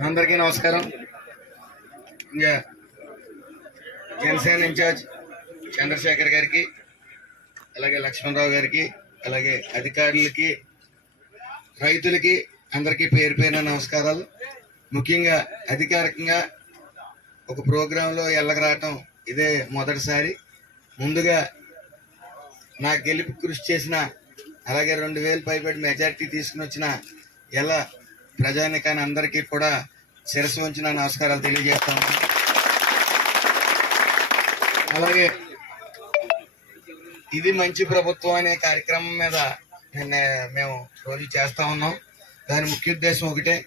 అందరికీ నమస్కారం. ఇంకా జనసేన ఇన్ఛార్జ్ చంద్రశేఖర్ గారికి అలాగే లక్ష్మణరావు గారికి అలాగే అధికారులకి రైతులకి అందరికీ పేరు పేరున నమస్కారాలు. ముఖ్యంగా అధికారికంగా ఒక ప్రోగ్రాంలో ఎల్లగరావటం ఇదే మొదటిసారి. ముందుగా నా గెలుపు కృషి చేసిన అలాగే రెండు వేలు పైబడి మెజారిటీ తీసుకుని వచ్చిన ఎలా ప్రజానికాన్ని అందరికీ కూడా శిరస్సు ఉంచిన నమస్కారాలు తెలియజేస్తాను అలాగే ఇది మంచి ప్రభుత్వం అనే కార్యక్రమం మీద నిన్న మేము రోజు చేస్తా ఉన్నాం. దాని ముఖ్య ఉద్దేశం ఒకటే.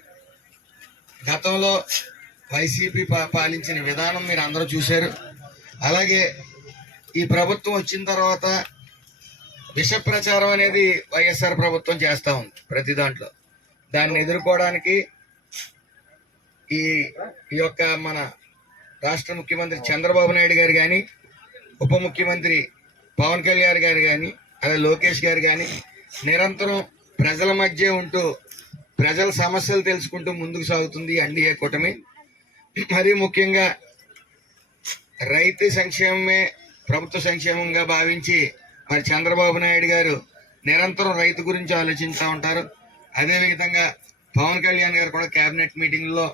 గతంలో వైసీపీ పాలించిన విధానం మీరు అందరూ చూశారు. అలాగే ఈ ప్రభుత్వం వచ్చిన తర్వాత విష ప్రచారం అనేది వైఎస్ఆర్ ప్రభుత్వం చేస్తా ఉంది ప్రతి దాంట్లో. దాన్ని ఎదుర్కోవడానికి ఈ ఈ యొక్క మన రాష్ట్ర ముఖ్యమంత్రి చంద్రబాబు నాయుడు గారు కానీ ఉప ముఖ్యమంత్రి పవన్ కళ్యాణ్ గారు కానీ అలాగే లోకేష్ గారు కానీ నిరంతరం ప్రజల మధ్య ఉంటూ ప్రజల సమస్యలు తెలుసుకుంటూ ముందుకు సాగుతుంది ఎన్డీఏ కూటమి. మరీ ముఖ్యంగా రైతు సంక్షేమమే ప్రభుత్వ సంక్షేమంగా భావించి మరి చంద్రబాబు నాయుడు గారు నిరంతరం రైతు గురించి ఆలోచిస్తూ ఉంటారు. అదేవిధంగా పవన్ కళ్యాణ్ గారు కూడా కేబినెట్ మీటింగ్లో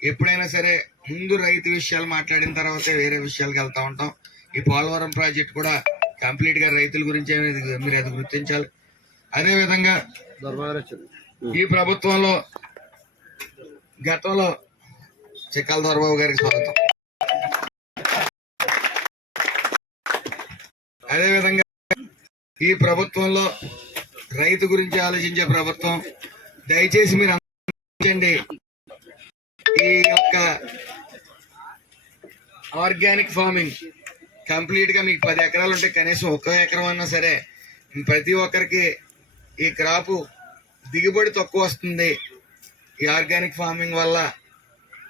ఎప్పుడైనా సరే ముందు రైతు విషయాలు మాట్లాడిన తర్వాతే వేరే విషయాలకు వెళ్తూ ఉంటాం. ఈ పోలవరం ప్రాజెక్ట్ కూడా కంప్లీట్గా రైతుల గురించి మీరు అది గుర్తించాలి. అదేవిధంగా ఈ ప్రభుత్వంలో గతంలో చిక్కల దొరబాబు గారికి స్వాగతం. అదేవిధంగా ఈ ప్రభుత్వంలో రైతు గురించి ఆలోచించే ప్రభుత్వం దయచేసి మీరు ఆలోచించండి. ఈ యొక్క ఆర్గానిక్ ఫార్మింగ్ కంప్లీట్గా మీకు పది ఎకరాలు ఉంటే కనీసం ఒక ఎకరం అన్నా సరే ప్రతి ఒక్కరికి ఈ క్రాపు దిగుబడి తక్కువ వస్తుంది ఈ ఆర్గానిక్ ఫార్మింగ్ వల్ల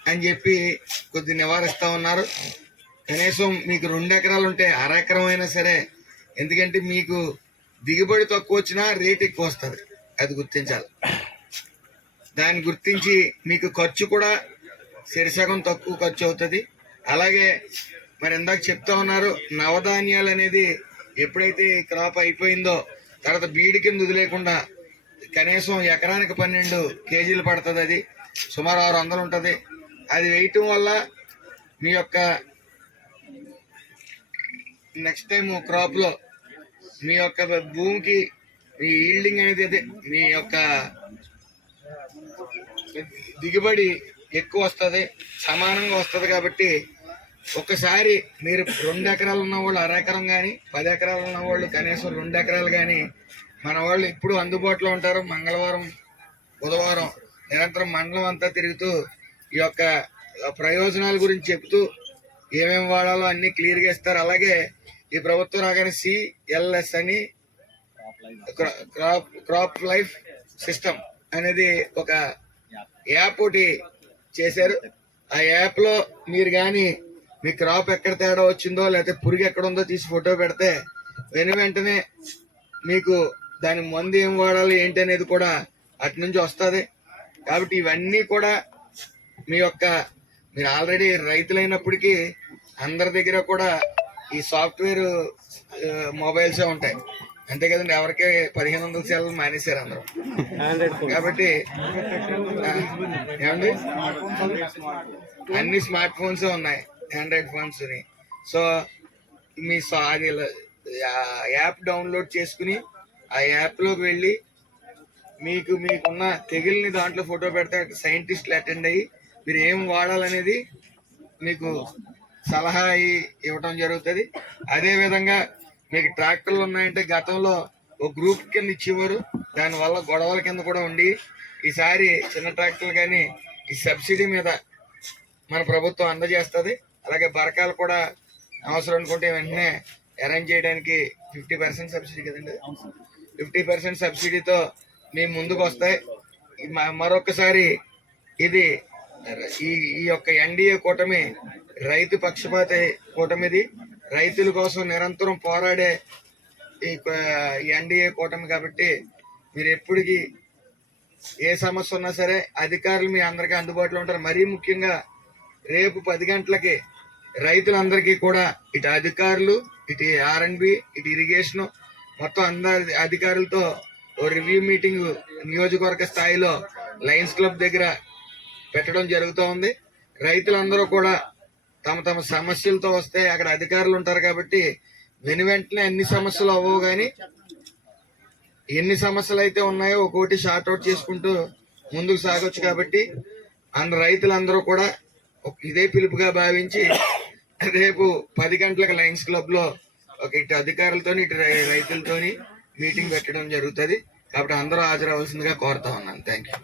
అని చెప్పి కొద్ది నివారిస్తా ఉన్నారు. కనీసం మీకు రెండు ఎకరాలు ఉంటే అర ఎకరం అయినా సరే ఎందుకంటే మీకు దిగుబడి తక్కువ వచ్చినా రేట్ ఎక్కువ వస్తుంది. అది గుర్తించాలి. దాన్ని గుర్తించి మీకు ఖర్చు కూడా సరిసగం తక్కువ ఖర్చు అవుతుంది. అలాగే మరి ఇందాక చెప్తా ఉన్నారు నవధాన్యాలు అనేది ఎప్పుడైతే క్రాప్ అయిపోయిందో తర్వాత బీడి కింద వదిలేకుండా కనీసం ఎకరానికి పన్నెండు కేజీలు పడుతుంది అది. సుమారు ఆరు వందలు ఉంటుంది. అది వేయటం వల్ల మీ యొక్క నెక్స్ట్ టైం క్రాప్లో మీ యొక్క భూమికి మీ ఈల్డింగ్ అనేది అదే. మీ యొక్క దిగుబడి ఎక్కువ వస్తుంది సమానంగా వస్తుంది కాబట్టి ఒకసారి మీరు రెండు ఎకరాలు ఉన్న వాళ్ళు అర ఎకరం కానీ పది ఎకరాలు ఉన్న వాళ్ళు కనీసం రెండు ఎకరాలు కానీ మన వాళ్ళు ఇప్పుడు అందుబాటులో ఉంటారు. మంగళవారం బుధవారం నిరంతరం మండలం అంతా తిరుగుతూ ఈ యొక్క ప్రయోజనాల గురించి చెప్తూ ఏమేమి వాడాలో అన్నీ క్లియర్గా ఇస్తారు. అలాగే ఈ ప్రభుత్వం రాగానే సిఎల్ఎస్ అని క్రాప్ క్రాప్ లైఫ్ సిస్టమ్ అనేది ఒక యాప్ ఒకటి చేశారు. ఆ యాప్లో మీరు కానీ మీ క్రాప్ ఎక్కడ తేడా వచ్చిందో లేకపోతే పురుగు ఎక్కడ ఉందో తీసి ఫోటో పెడితే వెను వెంటనే మీకు దాని మందు ఏం వాడాలి ఏంటి అనేది కూడా అటు నుంచి వస్తుంది. కాబట్టి ఇవన్నీ కూడా మీ యొక్క మీరు ఆల్రెడీ రైతులైనప్పటికీ అందరి దగ్గర కూడా ఈ సాఫ్ట్వేర్ మొబైల్సే ఉంటాయి. అంతే కదండి ఎవరికి పదిహేను వందల సెల్ మానేశారు అందరూ. కాబట్టి ఏమండి? అన్ని స్మార్ట్ ఫోన్స్ ఉన్నాయి ఆండ్రాయిడ్ ఫోన్స్ సో మీ అది యాప్ డౌన్లోడ్ చేసుకుని ఆ యాప్లోకి వెళ్ళి మీకు మీకున్న తెగిలిని దాంట్లో ఫోటో పెడితే సైంటిస్టులు అటెండ్ అయ్యి మీరు ఏం వాడాలనేది మీకు సలహా ఇవ్వటం జరుగుతుంది. అదే విధంగా మీకు ట్రాక్టర్లు ఉన్నాయంటే గతంలో ఒక గ్రూప్ కింద ఇచ్చేవారు. దానివల్ల గొడవల కింద కూడా ఉండి ఈసారి చిన్న ట్రాక్టర్లు కానీ ఈ సబ్సిడీ మీద మన ప్రభుత్వం అందజేస్తుంది. అలాగే బరకాలు కూడా అవసరం అనుకుంటే వెంటనే అరేంజ్ చేయడానికి ఫిఫ్టీ పర్సెంట్ సబ్సిడీ కదండి. ఫిఫ్టీ పర్సెంట్ సబ్సిడీతో మీ ముందుకు వస్తాయి మరొకసారి ఇది ఈ ఈ యొక్క ఎన్డీఏ కూటమి రైతు పక్షపాత కూటమిది. రైతుల కోసం నిరంతరం పోరాడే ఈ ఎన్డీఏ కూటమి కాబట్టి మీరు ఎప్పటికీ ఏ సమస్య ఉన్నా సరే అధికారులు మీ అందరికీ అందుబాటులో ఉంటారు. మరీ ముఖ్యంగా రేపు పది గంటలకి రైతులందరికీ కూడా ఇటు అధికారులు ఇటు ఆర్ఎన్బి ఇటు ఇరిగేషన్ మొత్తం అందరి అధికారులతో రివ్యూ మీటింగ్ నియోజకవర్గ స్థాయిలో లయన్స్ క్లబ్ దగ్గర పెట్టడం జరుగుతూ ఉంది. రైతులందరూ కూడా తమ తమ సమస్యలతో వస్తే అక్కడ అధికారులు ఉంటారు కాబట్టి వెను వెంటనే అన్ని సమస్యలు అవ్వవు కానీ ఎన్ని సమస్యలు అయితే ఉన్నాయో ఒక్కోటి షార్ట్ అవుట్ చేసుకుంటూ ముందుకు సాగొచ్చు కాబట్టి అందు రైతులందరూ కూడా ఇదే పిలుపుగా భావించి రేపు పది గంటలకు లయన్స్ క్లబ్లో ఒక ఇటు అధికారులతోని ఇటు రై- రైతులతోని మీటింగ్ పెట్టడం జరుగుతుంది. కాబట్టి అందరూ హాజరవలసిందిగా కోరుతా ఉన్నాను. Thank you